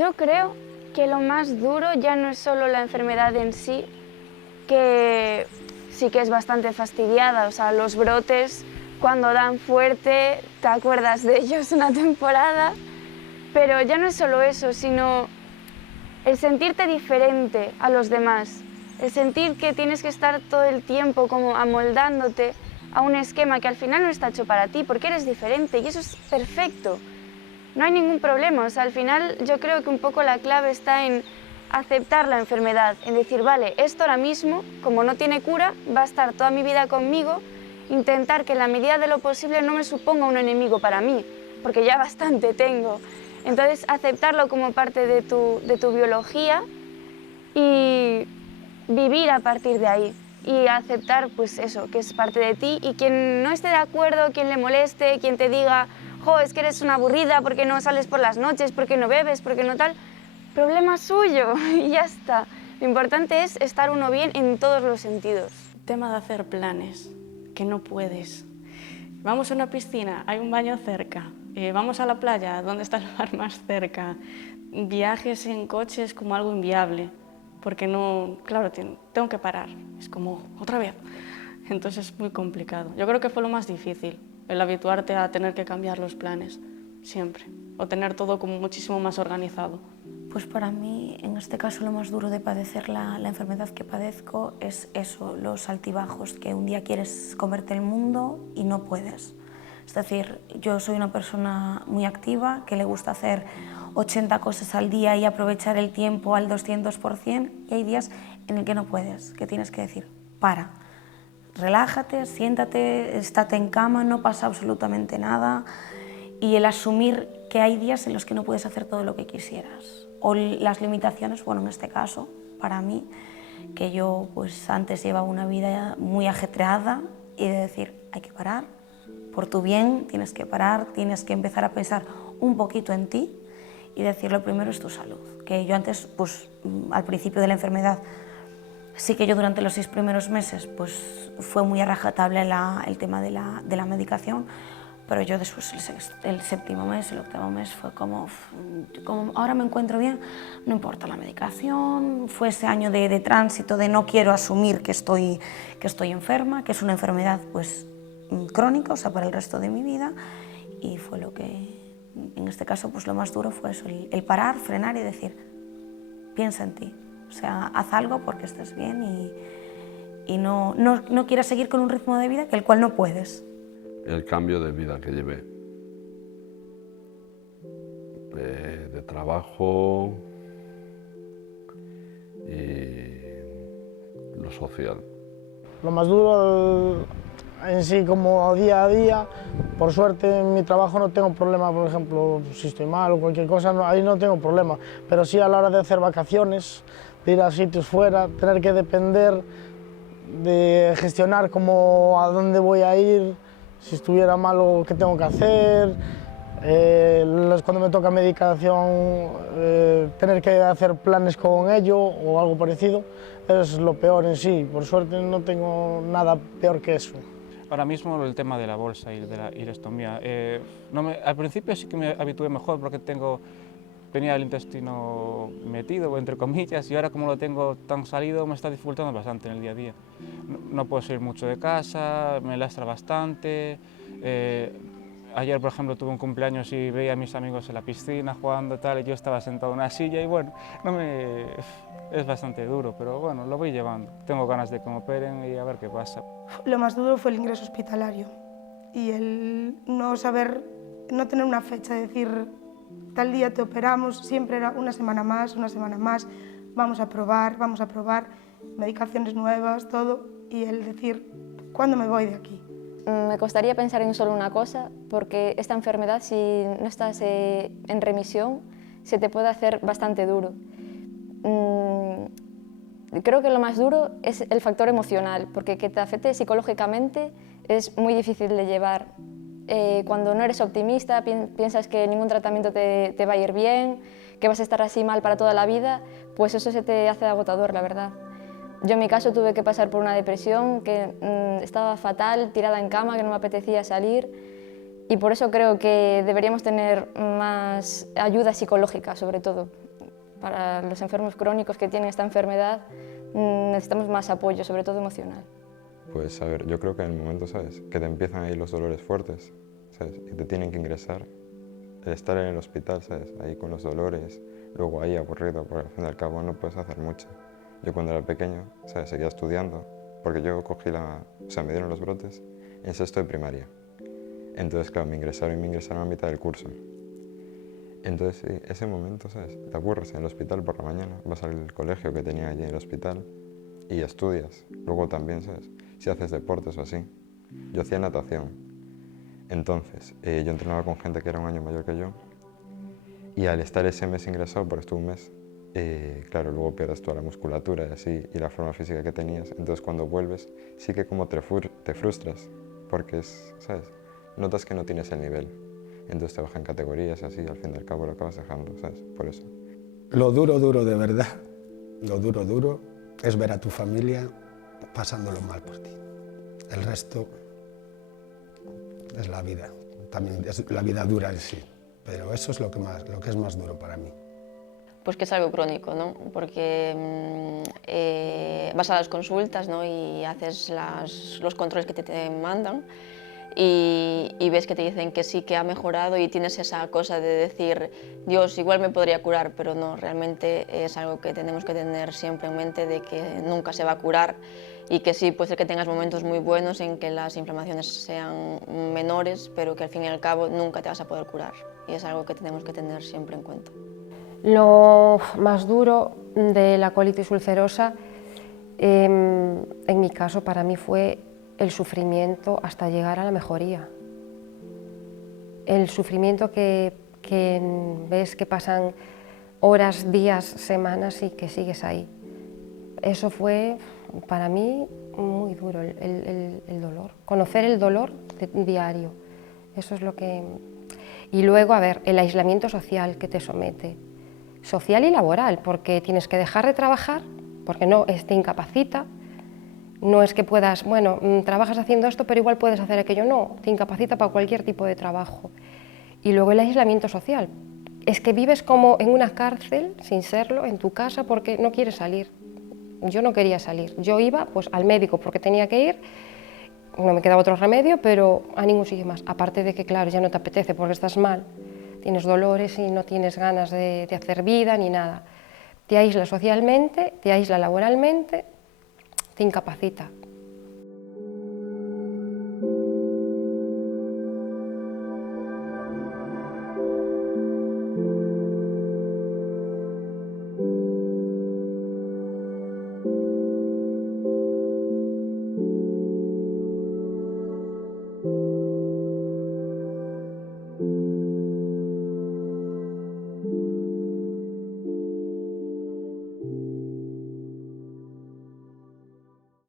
Yo creo que lo más duro ya no es solo la enfermedad en sí, que sí que es bastante fastidiada, o sea, los brotes cuando dan fuerte, te acuerdas de ellos una temporada, pero ya no es solo eso, sino el sentirte diferente a los demás, el sentir que tienes que estar todo el tiempo como amoldándote a un esquema que al final no está hecho para ti, porque eres diferente y eso es perfecto. No hay ningún problema, o sea, al final yo creo que un poco la clave está en aceptar la enfermedad, en decir, vale, esto ahora mismo, como no tiene cura, va a estar toda mi vida conmigo, intentar que en la medida de lo posible no me suponga un enemigo para mí, porque ya bastante tengo. Entonces, aceptarlo como parte de tu biología y vivir a partir de ahí. Y aceptar, pues eso, que es parte de ti, y quien no esté de acuerdo, quien le moleste, quien te diga, jo, es que eres una aburrida, ¿por qué no sales por las noches? ¿Por qué no bebes? ¿Por qué no tal? Problema suyo y ya está. Lo importante es estar uno bien en todos los sentidos. Tema de hacer planes, que no puedes. Vamos a una piscina, hay un baño cerca. Vamos a la playa, ¿dónde está el bar más cerca? Viajes en coche es como algo inviable, porque no, claro, tengo que parar, es como otra vez. Entonces es muy complicado. Yo creo que fue lo más difícil, el habituarte a tener que cambiar los planes, siempre, o tener todo como muchísimo más organizado. Pues para mí, en este caso, lo más duro de padecer la enfermedad que padezco es eso, los altibajos, que un día quieres comerte el mundo y no puedes. Es decir, yo soy una persona muy activa, que le gusta hacer 80 cosas al día y aprovechar el tiempo al 200%, y hay días en el que no puedes, que tienes que decir, para, relájate, siéntate, estate en cama, no pasa absolutamente nada, y el asumir que hay días en los que no puedes hacer todo lo que quisieras. O las limitaciones, bueno, en este caso, para mí, que yo pues antes llevaba una vida muy ajetreada, y de decir, hay que parar, por tu bien tienes que parar, tienes que empezar a pensar un poquito en ti y decir, lo primero es tu salud. Que yo antes, pues al principio de la enfermedad, sí que yo durante los 6 primeros meses pues fue muy a rajatabla el tema de la medicación, pero yo después el 7.º mes, el 8.º mes fue como ahora me encuentro bien, no importa la medicación. Fue ese año de tránsito, de no quiero asumir que estoy enferma, que es una enfermedad pues crónica, o sea, para el resto de mi vida, y fue lo que, en este caso, pues lo más duro fue eso, el parar, frenar y decir, piensa en ti, o sea, haz algo porque estés bien y no quieras seguir con un ritmo de vida que el cual no puedes. El cambio de vida que llevé, de trabajo y lo social. Lo más duro en sí, como día a día, por suerte en mi trabajo no tengo problema, por ejemplo, si estoy mal o cualquier cosa, ahí no tengo problema, pero sí a la hora de hacer vacaciones, de ir a sitios fuera, tener que depender de gestionar como a dónde voy a ir, si estuviera malo, qué tengo que hacer, cuando me toca medicación, tener que hacer planes con ello o algo parecido, es lo peor en sí. Por suerte no tengo nada peor que eso. Ahora mismo el tema de la bolsa y de la ileostomía. Al principio sí que me habitué mejor porque tenía el intestino metido, entre comillas, y ahora como lo tengo tan salido me está dificultando bastante en el día a día. No puedo salir mucho de casa, me lastra bastante. Ayer, por ejemplo, tuve un cumpleaños y veía a mis amigos en la piscina jugando y tal, y yo estaba sentado en una silla y bueno, es bastante duro, pero bueno, lo voy llevando. Tengo ganas de que me operen y a ver qué pasa. Lo más duro fue el ingreso hospitalario y el no saber, no tener una fecha, decir, tal día te operamos, siempre era una semana más, vamos a probar, medicaciones nuevas, todo, y el decir, ¿cuándo me voy de aquí? Me costaría pensar en solo una cosa, porque esta enfermedad, si no estás en remisión, se te puede hacer bastante duro. Creo que lo más duro es el factor emocional, porque que te afecte psicológicamente es muy difícil de llevar. Cuando no eres optimista, piensas que ningún tratamiento te va a ir bien, que vas a estar así mal para toda la vida, pues eso se te hace agotador, la verdad. Yo en mi caso tuve que pasar por una depresión, que estaba fatal, tirada en cama, que no me apetecía salir, y por eso creo que deberíamos tener más ayuda psicológica, sobre todo. Para los enfermos crónicos que tienen esta enfermedad necesitamos más apoyo, sobre todo emocional. Pues a ver, yo creo que en el momento, ¿sabes?, que te empiezan ahí los dolores fuertes, ¿sabes?, y te tienen que ingresar, el estar en el hospital, ¿sabes?, ahí con los dolores, luego ahí aburrido, porque al fin y al cabo no puedes hacer mucho. Yo cuando era pequeño, ¿sabes?, seguía estudiando, porque yo cogí me dieron los brotes en sexto de primaria. Entonces, claro, me ingresaron a mitad del curso. Entonces, sí, ese momento, ¿sabes?, te aburres en el hospital por la mañana, vas al colegio que tenía allí en el hospital y estudias. Luego también, ¿sabes?, si haces deportes o así. Yo hacía natación. Entonces, yo entrenaba con gente que era un año mayor que yo y al estar ese mes ingresado, porque estuve un mes, claro, luego pierdes toda la musculatura y así, y la forma física que tenías. Entonces, cuando vuelves, sí que como te frustras, porque ¿sabes?, notas que no tienes el nivel. Entonces te bajan categorías y así, al fin y al cabo lo acabas dejando, ¿sabes? Por eso. Lo duro, duro de verdad, lo duro, duro, es ver a tu familia pasándolo mal por ti. El resto es la vida, también es la vida dura en sí, pero eso es lo que es más duro para mí. Pues que es algo crónico, ¿no? Porque vas a las consultas, ¿no?, y haces los controles que te mandan y ves que te dicen que sí, que ha mejorado y tienes esa cosa de decir, Dios, igual me podría curar, pero no, realmente es algo que tenemos que tener siempre en mente de que nunca se va a curar y que sí, puede ser que tengas momentos muy buenos en que las inflamaciones sean menores, pero que al fin y al cabo nunca te vas a poder curar y es algo que tenemos que tener siempre en cuenta. Lo más duro de la colitis ulcerosa, en mi caso, para mí fue el sufrimiento hasta llegar a la mejoría. El sufrimiento que ves que pasan horas, días, semanas y que sigues ahí. Eso fue para mí muy duro, el dolor. Conocer el dolor diario, eso es lo que... Y luego, a ver, el aislamiento social que te somete. Social y laboral, porque tienes que dejar de trabajar, porque te incapacita. No es que puedas, bueno, trabajas haciendo esto, pero igual puedes hacer aquello. No, te incapacita para cualquier tipo de trabajo. Y luego el aislamiento social. Es que vives como en una cárcel, sin serlo, en tu casa, porque no quieres salir. Yo no quería salir. Yo iba pues al médico porque tenía que ir, no me quedaba otro remedio, pero a ningún sitio más. Aparte de que, claro, ya no te apetece porque estás mal, tienes dolores y no tienes ganas de hacer vida ni nada. Te aísla socialmente, te aísla laboralmente, te incapacita.